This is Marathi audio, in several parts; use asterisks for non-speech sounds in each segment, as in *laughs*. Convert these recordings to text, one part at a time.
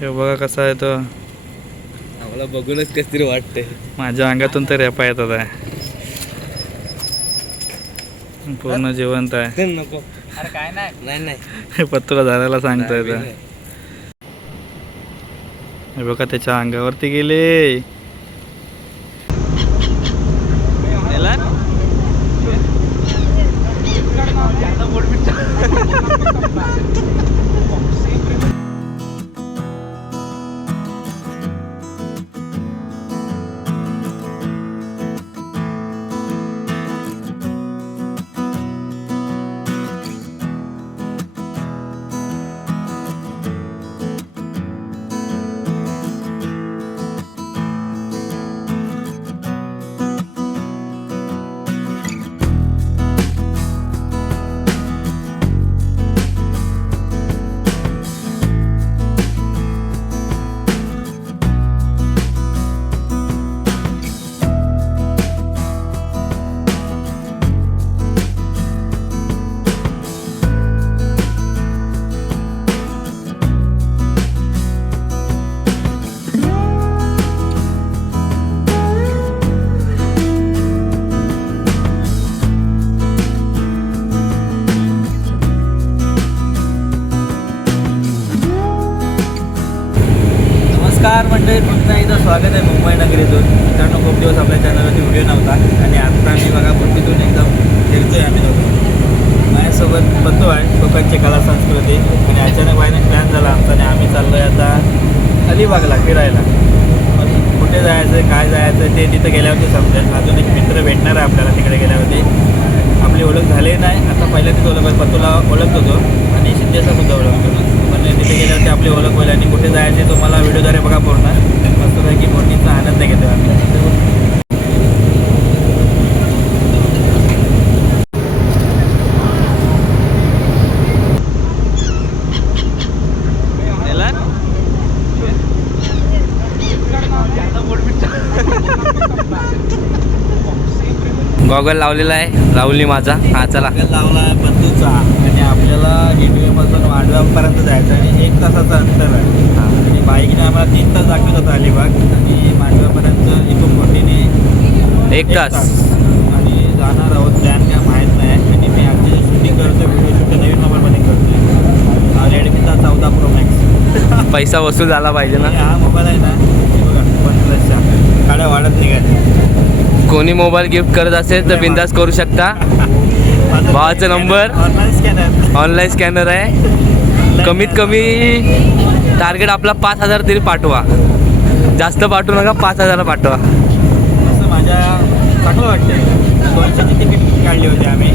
हे बघा कसा आहे तो. आम्हाला बघूनच कस तरी वाटतंय. माझ्या अंगातून तर रेपा येतात आहे. पूर्ण जिवंत आहे. नको. अरे काय नाही. नाही नाही. हे पत्तूला झाडाला सांगता येतं हे बघा त्याच्या अंगावरती गेले. *laughs* *laughs* मंडळी पुन्हा एकदा स्वागत आहे मुंबई नगरीतून. मित्रांनो खूप दिवस आपल्या चॅनलवरती व्हिडिओ नव्हता आणि आता मी बघा भरतीतून एकदम फिरतोय आम्ही दोघं. माझ्यासोबत बघतो आहे कोकणची कला संस्कृती. आणि अचानक बाईने प्लॅन झाला आमचा आणि आम्ही चाललो आहे आता अलिबागला फिरायला. मग कुठे जायचं काय जायचं ते तिथं गेल्यावरती समजेल अजून एक मित्र भेटणार आहे आपल्याला तिकडे गेल्यावरती आपली ओळख झाली नाही. आता पहिल्यांदाच ओळख पत्तूला ओळखत होतो आणि सिद्धेचा सुद्धा ओळखतो पण तिथे गेल्यावरती आपली ओळख होईल आणि कुठे जायचे तुम्हाला व्हिडिओद्वारे बघा पूर्ण. मस्तपैकी कोणीचा आनंद घेतो आम्ही. गॉगल लावलेला आहे. राहुलनी माझा. हा चला. लावला आहे बंधूचा आणि आपल्याला गेटवेपासून वाडव्यापर्यंत जायचं आणि एक तासाचं अंतर आहे. आणि बाईकने आम्हाला तीन तास दाखवत होता अलिबाग. आणि मांडव्यापर्यंत इथून बोटीने एक तास. आणि जाणार आहोत प्लॅन काय माहीत नाही. आणि मी आमची शूटिंग करतो व्हिडिओ शूट नवीन मोबाईलमध्ये करतोय. रेडमीचा चौदा प्रो मॅक्स *laughs* पैसा वसूल झाला पाहिजे ना. हा मोबाईल आहे ना बघा वन प्लसच्या गाड्या वाढत निघाल्या. कोणी मोबाईल गिफ्ट करत असेल तर बिंदास करू शकता. भावाचा number? ऑनलाईन स्कॅनर आहे. कमीत कमी टार्गेट आपला पाच हजार तरी पाठवा. जास्त पाठवू नका पाच हजार पाठवा. असं माझ्या चांगलं वाटतंय. दोनशेची तिकीट काढली होती आम्ही.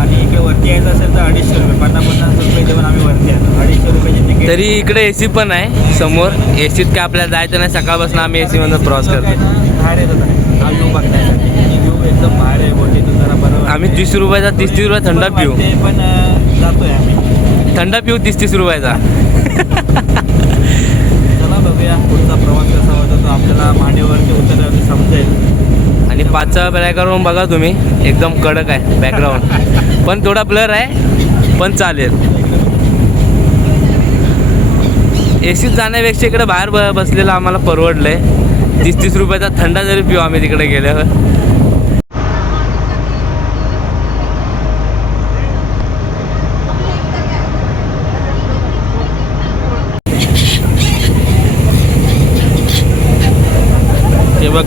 आणि इकडे वरती यायचं असेल तर अडीचशे रुपये. पन्नास पन्नास रुपये देऊन आम्ही वरती येतो अडीचशे रुपयाची तिकीट तरी इकडे ए सी पण आहे. समोर. ए सीत काय आपल्याला जायचं नाही. सकाळपासून आम्ही ए सीमधून प्रवास करतो बाहेर येत होता व्ह्यू बघण्यासाठी. व्ह्यू एकदम बाहेर आहे जरा आम्ही तीस रुपयाचा तीस तीस रुपया थंडा पिऊ. पण जातोय आम्ही. थंडा पिऊ तीस तीस रुपयाचा. चला बघूया पुढचा प्रवास कसा होता तो आपल्याला मांडीवरती उतरल्यावरती समजेल. आणि पाचचा बॅकग्राऊंड बघा तुम्ही. एकदम कडक आहे बॅकग्राऊंड पण थोडा ब्लर आहे पण चालेल. एसीत जाण्यापेक्षा इकडे बाहेर बसलेलं आम्हाला परवडलंय. तीस तीस रुपयाचा थंडा जरी पिऊ आम्ही तिकडे गेल्यावर.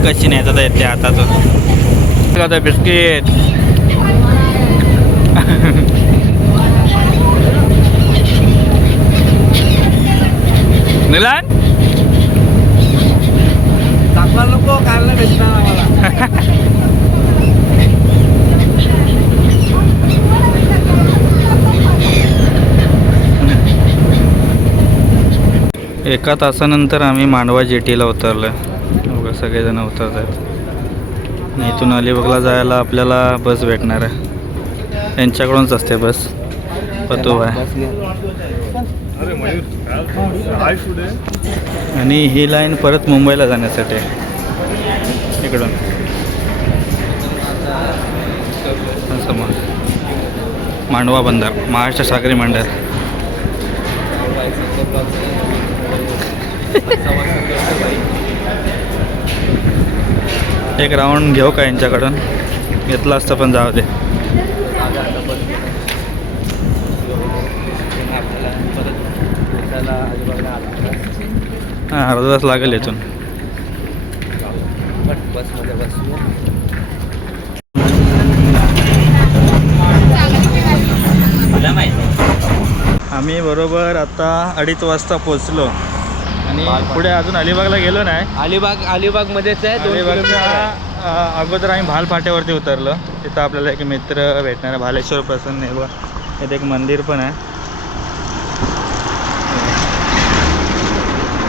कशी नाही आता येते आता तो बिस्किट. निलान दाखवायला नको कारण भेटणार आम्हाला एका तासानंतर आम्ही मांडवा जेटीला उतरलो बघा सगळेजण उतरत आहेत इथून अलिबागला जायला आपल्याला बस भेटणार आहे. यांच्याकडूनच असते बस. पतू आहे. आणि ही लाईन परत मुंबईला जाण्यासाठी आहे. इकडून. समोर. मांडवा बंदर महाराष्ट्र सागरी मंडळ. एक राऊंड घेऊ का यांच्याकडून? घेतलं असतं पण जाऊ दे. हां अर्धा तास लागेल इथून आम्ही बरोबर आता अडीच वाजता पोचलो आणि पुढे अजून अलिबागला गेलो नाही. अलिबाग अलिबागमध्येच आहे दोन अलिबागच्या किलोमीटर आहे. अ, अगोदर आम्ही भाल फाट्यावरती उतरलो. तिथं आपल्याला एक मित्र भेटणार आहे भालेश्वर प्रसन्न आहे बघ इथे एक मंदिर पण आहे.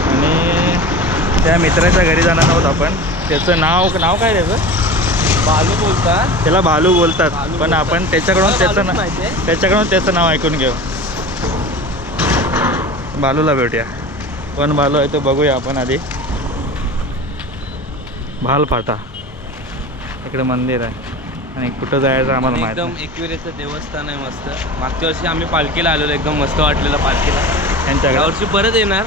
आणि त्या मित्राच्या घरी जाणार आहोत आपण. त्याचं नाव नाव काय त्याचं? बालू बोलतात. त्याला भालू बोलतात. भालू पण बोलतात. आपण त्याच्याकडून मला त्याचं भालूच ना माहिती आहे. त्याच्याकडून त्याचं नाव ऐकून घेऊ. भालूला भेटूया. पण भालू आहे तो बघूया आपण आधी. भाल फाटा. इकडे मंदिर आहे. आणि कुठं जायचं आम्हाला माहीत एकदम एकविरेचं देवस्थान आहे मस्त. मागच्या वर्षी आम्ही पालखीला आलेलो एकदम मस्त वाटलेलं पालखीला. त्यांच्याकडे? यावर्षी परत येणार.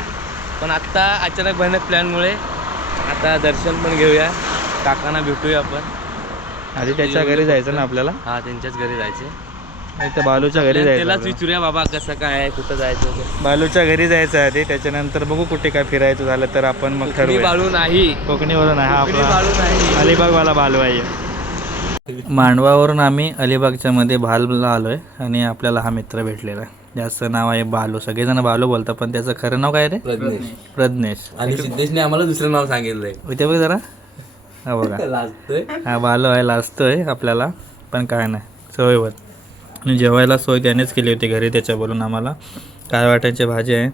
पण आत्ता अचानक भयानक प्लॅनमुळे आता दर्शन पण घेऊया. काकांना भेटूया आपण. आधी त्याच्या घरी जायचं ना आपल्याला? हा त्यांच्याच घरी जायचे इथे बालूच्या घरी जायचं त्यालाच आपल्याला. विचारूया बाबा कसं काय आहे कुठं जायचं. बालूच्या घरी जायचं आहे आधी त्याच्यानंतर बघू कुठे काय फिरायचं झालं तर आपण मग ठरवूया. बाळू नाही. कोकणीवरून आहे हा आपला बाळू नाही. अलिबागवाला भालू आहे. मांडवावरून आम्ही अलिबागच्या मध्ये भालला आलो आहे आणि आपल्याला हा मित्र भेटलेला आहे. ज्याचं नाव आहे बालू. सगळेजण बालू बोलतात पण त्याचं खरं नाव काय रे? प्रज्ञेश. प्रज्ञेश. आणि सिद्धेशने आम्हाला दुसरं नाव सांगितलंय. इथे बघ जरा. हा बघा. *laughs* लाजतोय. हा बालू आहे लाजतोय आपल्याला पण काय नाही. सवय होत आणि जेवायला सोय त्यानेच केली होती घरी त्याच्या बोलून आम्हाला. काय वाटायची भाजी आहे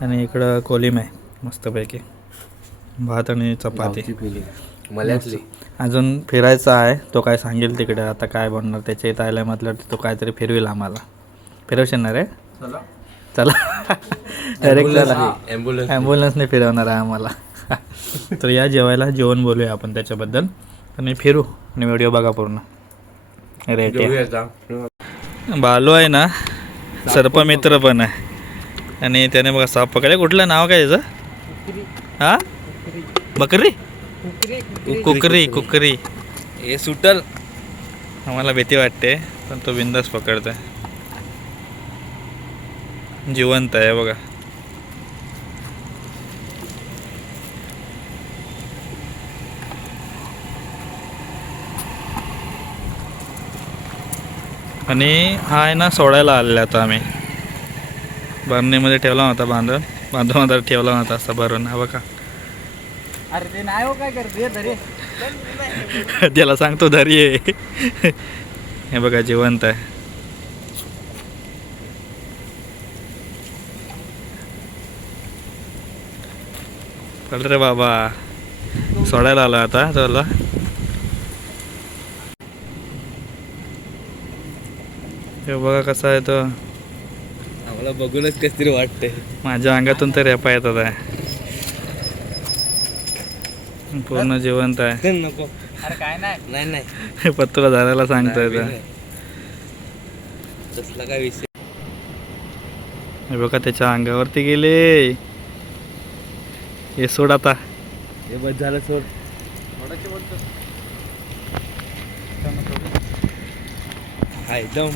आणि इकडं कोलिम आहे मस्तपैकी. भात आणि चपाती. मल्यातली. अजून फिरायचं आहे तो काय सांगेल तिकडे आता काय बनणार त्याच्या इथं आलं म्हटलं तर तो काहीतरी फिरवेल आम्हाला. फिरवशील ना रे? चला. डायरेक्ट चला. ॲम्ब्युलन्स ॲम्ब्युलन्सने फिरवणार आहे आम्हाला. तर या जेवायला जेवण बोलूया आपण त्याच्याबद्दल. आणि फिरू आणि व्हिडिओ बघा पूर्ण. रेट बालू आहे ना सर्पमित्र पण आहे. आणि त्याने बघा साप पकडले. कुठलं नाव काय त्याचं? हा? बकरी? कुकरी कुकरी. हे सुटल. आम्हाला भीती वाटते पण तो बिंदास पकडतोय. जिवंत आहे बघा. आणि हा आहे ना सोडायला आलेला आता आम्ही. बरणीमध्ये ठेवला होता बांधून बांधून आता ठेवला होता असा भरून. हा बघा. अरे ते नाही हो काय करते? तरी त्याला सांगतो धरी आहे हे बघा जिवंत आहे. रे बाबा. सोडायला आला आता चला. हे बघा कसा आहे तो. आम्हाला बघूनच कस तरी वाटतंय. माझ्या अंगातून तर रेपा येतात आहे पूर्ण जिवंत आहे. नको. अरे काय नाही. नाही नाही. पत्तूला झाडायला सांगतोय. तसला काय विषय हे बघा त्याच्या अंगावरती गेले. हे सोड आता. हे बस झालं सोड. हा एकदम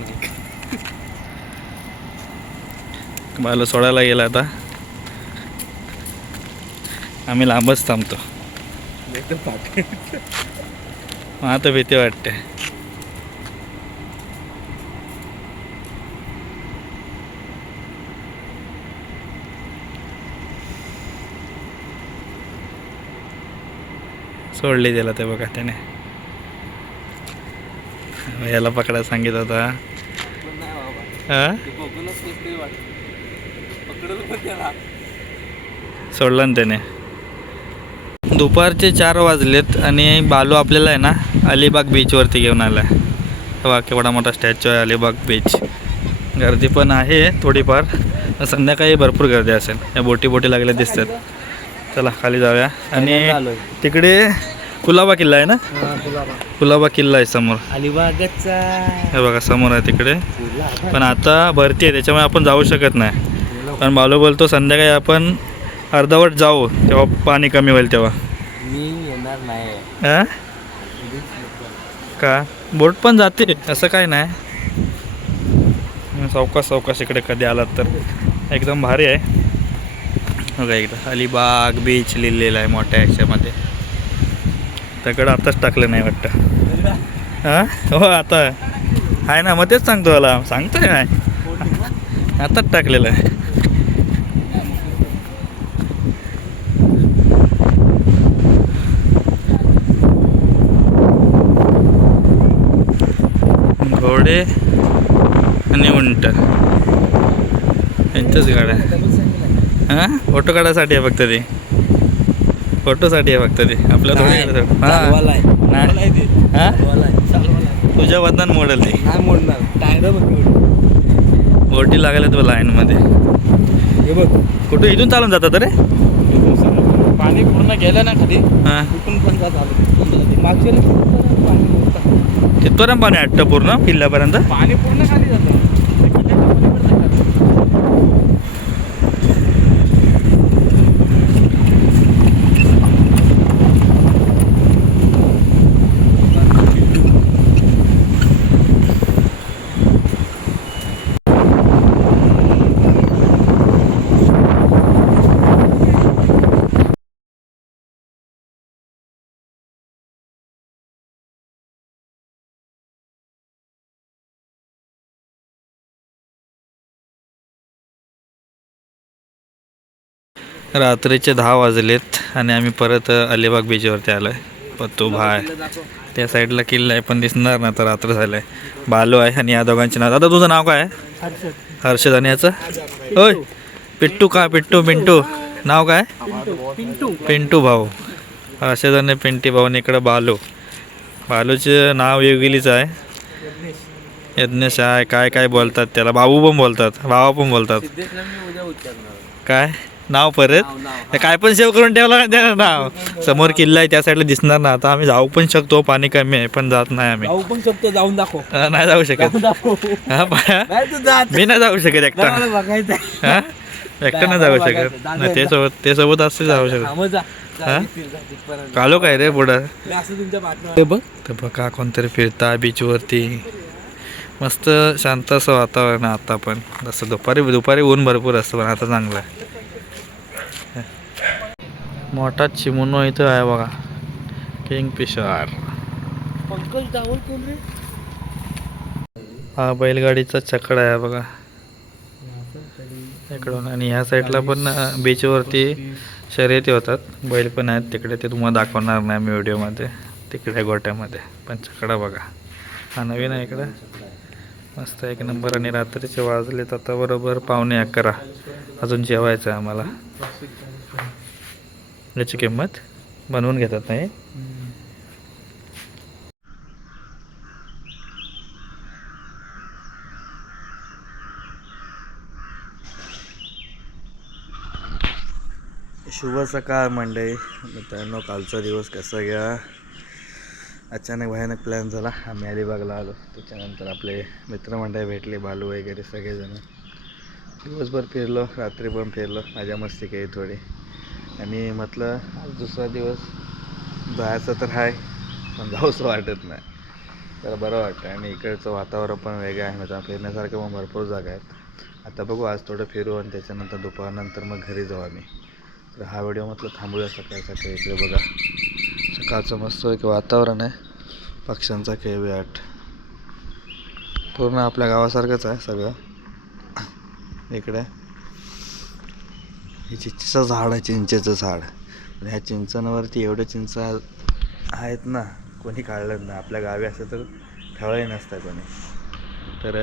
*laughs* बाला सोडायला गेला आता. आम्ही लांबच थांबतो. *laughs* मला तर भीती वाटते. सोडली त्याला ते बघा त्याने. याला पकडायला सांगित होता हा बघूनच कस तरी वाटत पकडलं पण त्याला सोडला ना त्याने. दुपारचे चार वाजलेत आणि बालू आपल्याला आहे ना अलिबाग बीचवरती घेऊन आला बघा केवढा मोठा स्टॅच्यू आहे अलिबाग बीच गर्दी पण आहे थोडीफार. संध्याकाळी भरपूर गर्दी असेल. या बोटी बोटी लागल्या दिसतात. चला खाली जाऊया. आणि तिकडे कुलाबा किल्ला आहे ना? कुलाबा. किल्ला आहे समोर. अलिबागचा. हे बघा समोर आहे तिकडे. पण आता भरती आहे त्याच्यामुळे आपण जाऊ शकत नाही. पण बालू बोलतो संध्याकाळी आपण अर्धवट जाऊ तेव्हा पाणी कमी होईल तेव्हा. मी येणार नाही. हा? का? बोट पण जाते असं काय नाही. सावकाश सावकाश इकडे कधी आलात तर. एकदम भारी आहे. बघा इकडं अलिबाग बीच लिहिलेलं आहे मोठ्या ह्याच्यामध्ये. त्याकडं आताच टाकलं नाही वाटतं. हां? हो आता आहे ना मग तेच सांगतो मला सांगतोय ना. आताच टाकलेलं आहे. घोडे आणि उंट. यांच्याच गाड्या हां? फोटो काढायसाठी आहे फक्त ते. फोटोसाठी आहे फक्त ती. आपल्या थोडी. हां. तुझ्या बदनान मोडल ती. मोडणार. टायर. गोटी लागल्या तुला लाईनमध्ये हे बघ. कुठं? इथून चालून जातात रे? पाणी पूर्ण गेलं ना खाली हां. कुठून पण जात मागच्या कुठं पाणी वाटतं पूर्ण? किल्ल्यापर्यंत पाणी पूर्ण खाली जातं. रात्रीचे दहा वाजलेत आणि आम्ही परत अलिबाग बीचवरती आलो आहे पत्तू भाय त्या साईडला किल्ला आहे पण दिसणार ना तर रात्र झालं आहे बालू आहे आणि या दोघांचे नाव आता तुझं नाव काय आहे? हर्षद. आणि याचं? होय. पिट्टू का? पिट्टू पिंटू. नाव काय? पिंटू. पिंटू. भाऊ. हर्षद आणि पिंटी भाऊ आणि इकडं बालू. बालूचं नाव वेगळीच आहे. यज्ञेश आहे. काय काय बोलतात त्याला? बाबू पण बोलतात. भावा पण बोलतात. काय? नाव परत. हे काय पण सेव्ह करून ठेवलं ना त्यानं नाव. समोर किल्ला आहे त्या साईडला दिसणार ना आता. आम्ही जाऊ पण शकतो पाणी कमी आहे पण जात नाही आम्ही. जाऊ पण शकतो जाऊन दाखव. हा, नाही जाऊ शकत. जाऊन दाखव. हा, पाया. नाही तू जात. मी नाही जाऊ शकत एकटा. हा? एकटा नाही जाऊ शकत. नाही ते सोबत ते सोबत असते जाऊ शकत. हा? कालो काय रे पुढं? मी असं तुमच्या पाठीमागे बघ. तर बघा कोणतरी फिरता बीचवरती मस्त शांत असं वातावरण आहे आता पण. जसं दुपारी दुपारी ऊन भरपूर असतं पण आता चांगलं आहे. मोठा चिमुनो इथं आहे बघा. किंगफिशर पंकज डावल कोण रे? हा बैलगाडीचा छकडा आहे बघा. इकडून आणि ह्या साईडला पण बीचवरती शर्यती होतात. बैल पण आहेत तिकडे ते तुम्हाला दाखवणार नाही मी व्हिडिओमध्ये. तिकडे गोट्यामध्ये. पण छकडा बघा. हा नवीन आहे इकडे. मस्त एक नंबर आणि रात्रीचे वाजलेत. आता बरोबर पावणे अकरा. अजून जेवायचं आहे आम्हाला. याची किंमत बनवून घेतात नाही. शुभ सकाळ मंडळी. मित्रांनो कालचा दिवस कसा गया अचानक भयानक प्लॅन झाला. आम्ही अलिबागला आलो. त्याच्यानंतर आपले मित्रमंडळी भेटले बालू वगैरे सगळेजण. दिवसभर फिरलो रात्री पण फिरलो. मजा मस्ती केली थोडी. आणि म्हटलं आज दुसरा दिवस. जायचं तर आहे पण जाऊसं वाटत नाही. तर बरं वाटतं आणि इकडचं वातावरण पण वेगळं आहे. म्हणजे फिरण्यासारखं मग भरपूर जागा आहेत. आता बघू आज थोडं फिरू आणि त्याच्यानंतर दुपारनंतर मग घरी जाऊ आम्ही. तर हा व्हिडिओ म्हटलं थांबूया सकाळी सकाळी इकडे बघा. सकाळचं मस्त एक वातावरण आहे. पक्ष्यांचा खेळबियाट पूर्ण आपल्या गावासारखंच आहे सगळं. इकडे. हे चिंचेचं झाड आहे चिंचेचं झाड. ह्या चिंचांवरती एवढं चिंच आहेत ना कोणी काढलं नाही. आपल्या गावी असं तर ठेवलंही नसतं कोणी. तर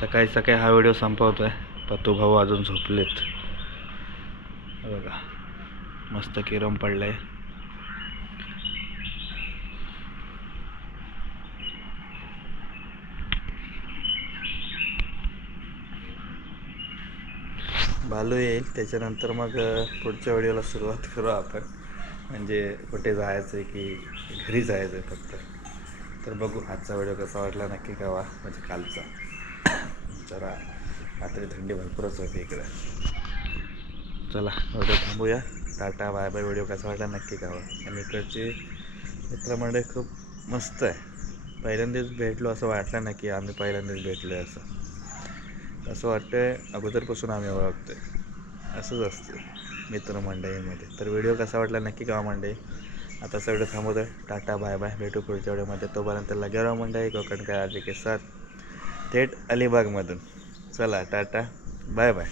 सकाळी सकाळी हा व्हिडिओ संपवतो आहे पतू भाऊ अजून झोपलेत. बघा. मस्त किरम आहे बालू येईल त्याच्यानंतर मग पुढच्या व्हिडिओला सुरुवात करू आपण. म्हणजे कुठे जायचं आहे की घरी जायचं आहे फक्त. तर बघू आजचा व्हिडिओ कसा वाटला नक्की कवा म्हणजे कालचा. जरा रात्री थंडी भरपूरच होती इकडं. चला व्हिडिओ थांबूया. Tata bye bye. व्हिडिओ कसा वाटला नक्की कवा आणि इकडचे मित्रमंडळ खूप मस्त आहे. पहिल्यांदाच भेटलो असं वाटलं ना की आम्ही पहिल्यांदाच भेटलो आहे असं. असं वाटतंय अगोदरपासून आम्ही ओळखतोय असंच असतं मित्रमंडळीमध्ये तर व्हिडिओ कसा वाटला नक्की कळवा मंडळी. आता व्हिडिओ आहे टाटा बाय बाय. भेटू पुढच्या व्हिडिओमध्ये. तोपर्यंत लगेराव मंडळी. कोकण काय के साथ. थेट अलिबागमधून. चला टाटा. Bye bye.